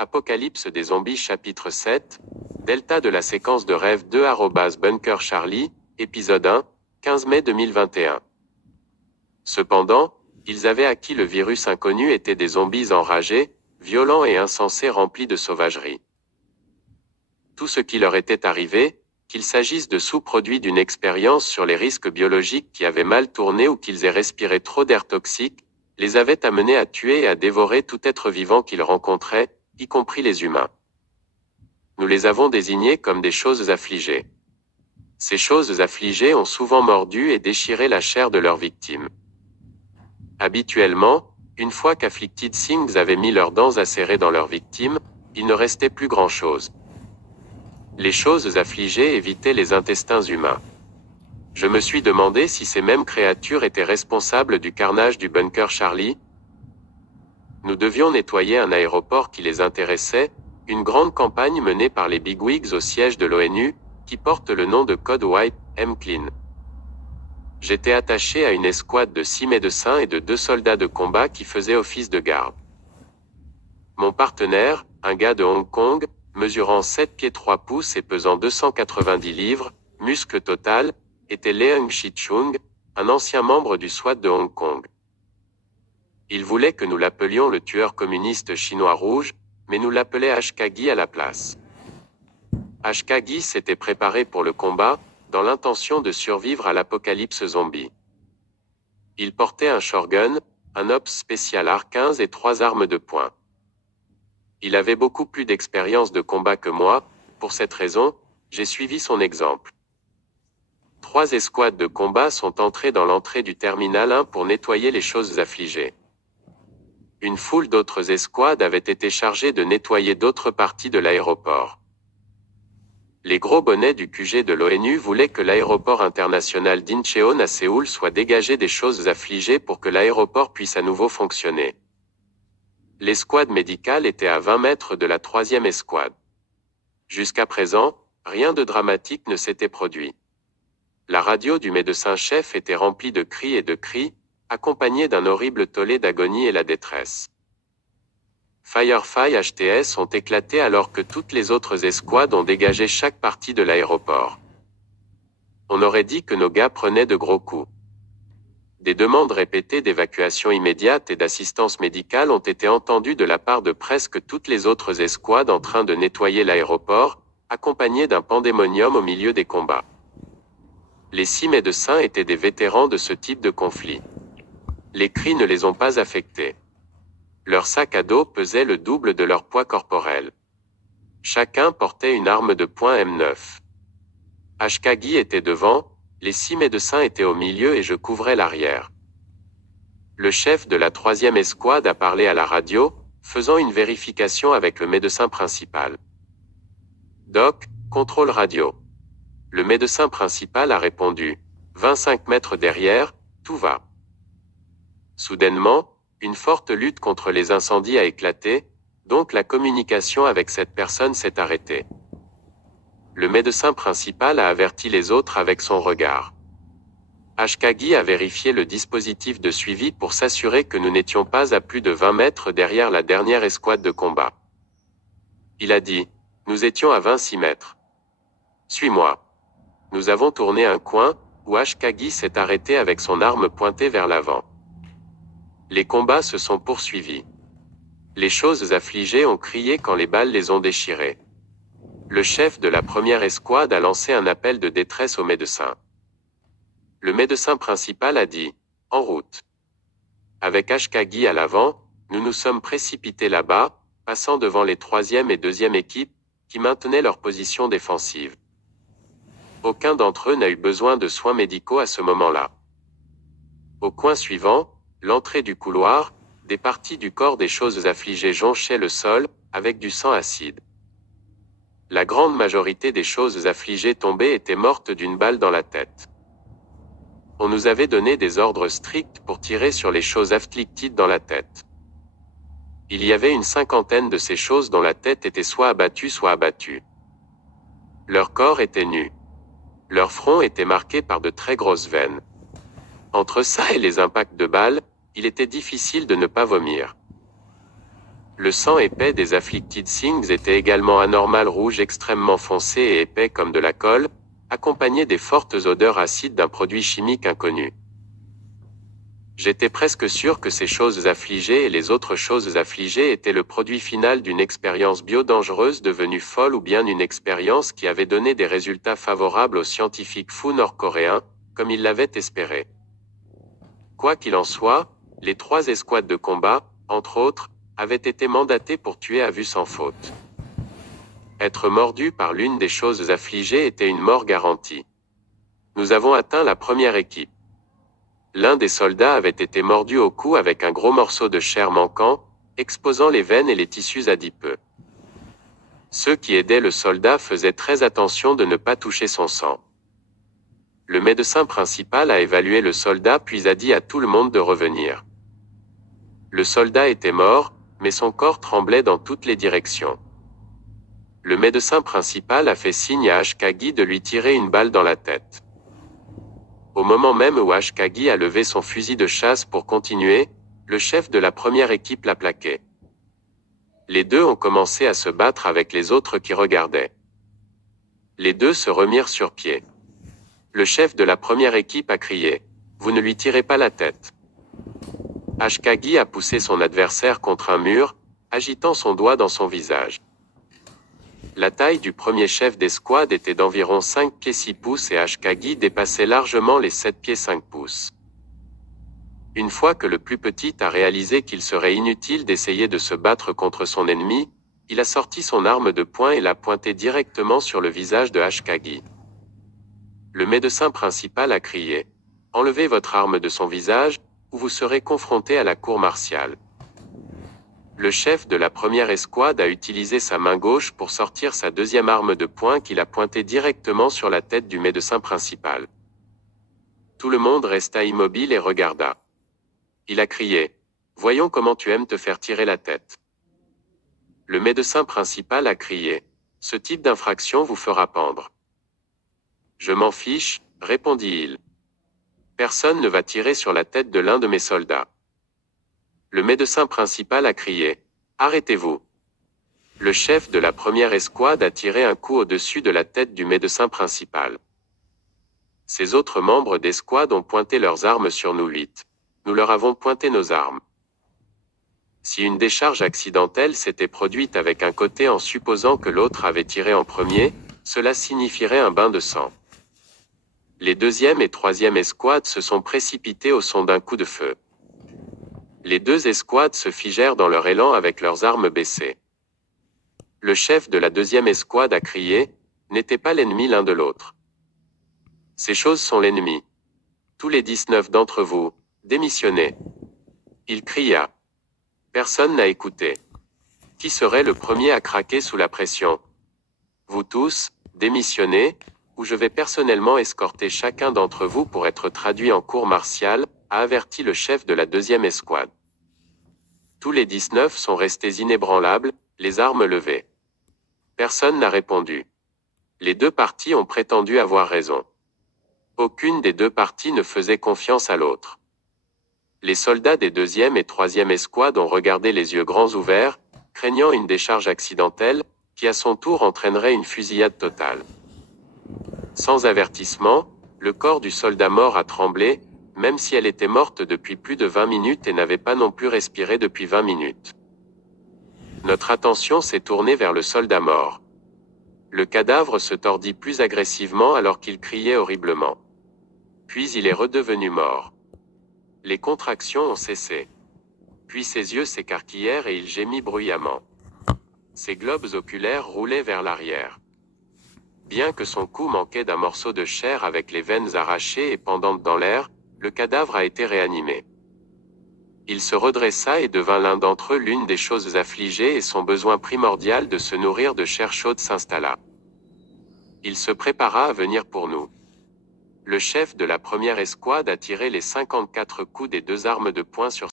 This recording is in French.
Apocalypse des zombies chapitre 7, Delta de la séquence de rêve 2 @Bunker Charlie, épisode 1, 15 mai 2021. Cependant, ils avaient acquis le virus inconnu étaient des zombies enragés, violents et insensés remplis de sauvagerie. Tout ce qui leur était arrivé, qu'il s'agisse de sous-produits d'une expérience sur les risques biologiques qui avaient mal tourné ou qu'ils aient respiré trop d'air toxique, les avait amenés à tuer et à dévorer tout être vivant qu'ils rencontraient, y compris les humains. Nous les avons désignés comme des choses affligées. Ces choses affligées ont souvent mordu et déchiré la chair de leurs victimes. Habituellement, une fois qu'Afflicted Things avaient mis leurs dents acérées dans leurs victimes, il ne restait plus grand-chose. Les choses affligées évitaient les intestins humains. Je me suis demandé si ces mêmes créatures étaient responsables du carnage du bunker Charlie. Nous devions nettoyer un aéroport qui les intéressait, une grande campagne menée par les bigwigs au siège de l'ONU, qui porte le nom de Code White, M-Clean. J'étais attaché à une escouade de 6 médecins et de 2 soldats de combat qui faisaient office de garde. Mon partenaire, un gars de Hong Kong, mesurant 7 pieds 3 pouces et pesant 290 livres, muscle total, était Leung Chi-chung, un ancien membre du SWAT de Hong Kong. Il voulait que nous l'appelions le tueur communiste chinois rouge, mais nous l'appelait Ashkagi à la place. Ashkagi s'était préparé pour le combat, dans l'intention de survivre à l'apocalypse zombie. Il portait un shotgun, un Ops spécial AR-15 et 3 armes de poing. Il avait beaucoup plus d'expérience de combat que moi, pour cette raison, j'ai suivi son exemple. 3 escouades de combat sont entrées dans l'entrée du terminal 1 pour nettoyer les choses affligées. Une foule d'autres escouades avait été chargée de nettoyer d'autres parties de l'aéroport. Les gros bonnets du QG de l'ONU voulaient que l'aéroport international d'Incheon à Séoul soit dégagé des choses affligées pour que l'aéroport puisse à nouveau fonctionner. L'escouade médicale était à 20 mètres de la 3e escouade. Jusqu'à présent, rien de dramatique ne s'était produit. La radio du médecin-chef était remplie de cris et de cris, accompagnée d'un horrible tollé d'agonie et la détresse. Firefly HTS ont éclaté alors que toutes les autres escouades ont dégagé chaque partie de l'aéroport. On aurait dit que nos gars prenaient de gros coups. Des demandes répétées d'évacuation immédiate et d'assistance médicale ont été entendues de la part de presque toutes les autres escouades en train de nettoyer l'aéroport, accompagnées d'un pandémonium au milieu des combats. Les 6 médecins étaient des vétérans de ce type de conflit. Les cris ne les ont pas affectés. Leur sac à dos pesait le double de leur poids corporel. Chacun portait une arme de poing M9. Ashkagi était devant, les 6 médecins étaient au milieu et je couvrais l'arrière. Le chef de la 3e escouade a parlé à la radio, faisant une vérification avec le médecin principal. Doc, contrôle radio. Le médecin principal a répondu, 25 mètres derrière, tout va. Soudainement, une forte lutte contre les incendies a éclaté, donc la communication avec cette personne s'est arrêtée. Le médecin principal a averti les autres avec son regard. Ashkagi a vérifié le dispositif de suivi pour s'assurer que nous n'étions pas à plus de 20 mètres derrière la dernière escouade de combat. Il a dit, nous étions à 26 mètres. Suis-moi. Nous avons tourné un coin, où Ashkagi s'est arrêté avec son arme pointée vers l'avant. Les combats se sont poursuivis. Les choses affligées ont crié quand les balles les ont déchirées. Le chef de la 1re escouade a lancé un appel de détresse au médecin. Le médecin principal a dit, en route. Avec Ashkagi à l'avant, nous nous sommes précipités là-bas, passant devant les 3e et 2e équipes, qui maintenaient leur position défensive. Aucun d'entre eux n'a eu besoin de soins médicaux à ce moment-là. Au coin suivant, l'entrée du couloir, des parties du corps des choses affligées jonchaient le sol, avec du sang acide. La grande majorité des choses affligées tombées étaient mortes d'une balle dans la tête. On nous avait donné des ordres stricts pour tirer sur les choses afflicted dans la tête. Il y avait une 50aine de ces choses dont la tête était soit abattue. Leur corps était nu. Leur front était marqué par de très grosses veines. Entre ça et les impacts de balles, il était difficile de ne pas vomir. Le sang épais des Afflicted Things était également anormal rouge extrêmement foncé et épais comme de la colle, accompagné des fortes odeurs acides d'un produit chimique inconnu. J'étais presque sûr que ces choses affligées et les autres choses affligées étaient le produit final d'une expérience bio-dangereuse devenue folle ou bien une expérience qui avait donné des résultats favorables aux scientifiques fous nord-coréens, comme ils l'avaient espéré. Quoi qu'il en soit, les 3 escouades de combat, entre autres, avaient été mandatées pour tuer à vue sans faute. Être mordu par l'une des choses affligées était une mort garantie. Nous avons atteint la première équipe. L'un des soldats avait été mordu au cou avec un gros morceau de chair manquant, exposant les veines et les tissus adipeux. Ceux qui aidaient le soldat faisaient très attention de ne pas toucher son sang. Le médecin principal a évalué le soldat puis a dit à tout le monde de revenir. Le soldat était mort, mais son corps tremblait dans toutes les directions. Le médecin principal a fait signe à Ashkagi de lui tirer une balle dans la tête. Au moment même où Ashkagi a levé son fusil de chasse pour continuer, le chef de la première équipe l'a plaqué. Les deux ont commencé à se battre avec les autres qui regardaient. Les deux se remirent sur pied. Le chef de la première équipe a crié « Vous ne lui tirez pas la tête ». Ashkagi a poussé son adversaire contre un mur, agitant son doigt dans son visage. La taille du premier chef d'escouade était d'environ 5 pieds 6 pouces et Ashkagi dépassait largement les 7 pieds 5 pouces. Une fois que le plus petit a réalisé qu'il serait inutile d'essayer de se battre contre son ennemi, il a sorti son arme de poing et l'a pointée directement sur le visage de Ashkagi. Le médecin principal a crié « Enlevez votre arme de son visage, ou vous serez confronté à la cour martiale ». Le chef de la première escouade a utilisé sa main gauche pour sortir sa deuxième arme de poing qu'il a pointée directement sur la tête du médecin principal. Tout le monde resta immobile et regarda. Il a crié « Voyons comment tu aimes te faire tirer la tête ». Le médecin principal a crié « Ce type d'infraction vous fera pendre ». « Je m'en fiche », répondit-il. « Personne ne va tirer sur la tête de l'un de mes soldats. » Le médecin principal a crié « Arrêtez-vous ». Le chef de la première escouade a tiré un coup au-dessus de la tête du médecin principal. Ces autres membres d'escouade ont pointé leurs armes sur nous 8. Nous leur avons pointé nos armes. Si une décharge accidentelle s'était produite avec un côté en supposant que l'autre avait tiré en premier, cela signifierait un bain de sang. Les deuxième et troisième escouades se sont précipités au son d'un coup de feu. Les deux escouades se figèrent dans leur élan avec leurs armes baissées. Le chef de la deuxième escouade a crié « N'était pas l'ennemi l'un de l'autre. Ces choses sont l'ennemi. Tous les 19 d'entre vous, démissionnez. » Il cria. Personne n'a écouté. Qui serait le premier à craquer sous la pression? Vous tous, démissionnez, ou je vais personnellement escorter chacun d'entre vous pour être traduit en cour martiale, a averti le chef de la deuxième escouade. Tous les 19 sont restés inébranlables, les armes levées. Personne n'a répondu. Les deux parties ont prétendu avoir raison. Aucune des deux parties ne faisait confiance à l'autre. Les soldats des deuxième et troisième escouades ont regardé les yeux grands ouverts, craignant une décharge accidentelle, qui à son tour entraînerait une fusillade totale. Sans avertissement, le corps du soldat mort a tremblé, même si elle était morte depuis plus de 20 minutes et n'avait pas non plus respiré depuis 20 minutes. Notre attention s'est tournée vers le soldat mort. Le cadavre se tordit plus agressivement alors qu'il criait horriblement. Puis il est redevenu mort. Les contractions ont cessé. Puis ses yeux s'écarquillèrent et il gémit bruyamment. Ses globes oculaires roulaient vers l'arrière. Bien que son cou manquait d'un morceau de chair avec les veines arrachées et pendantes dans l'air, le cadavre a été réanimé. Il se redressa et devint l'un d'entre eux l'une des choses affligées et son besoin primordial de se nourrir de chair chaude s'installa. Il se prépara à venir pour nous. Le chef de la première escouade a tiré les 54 coups des deux armes de poing sur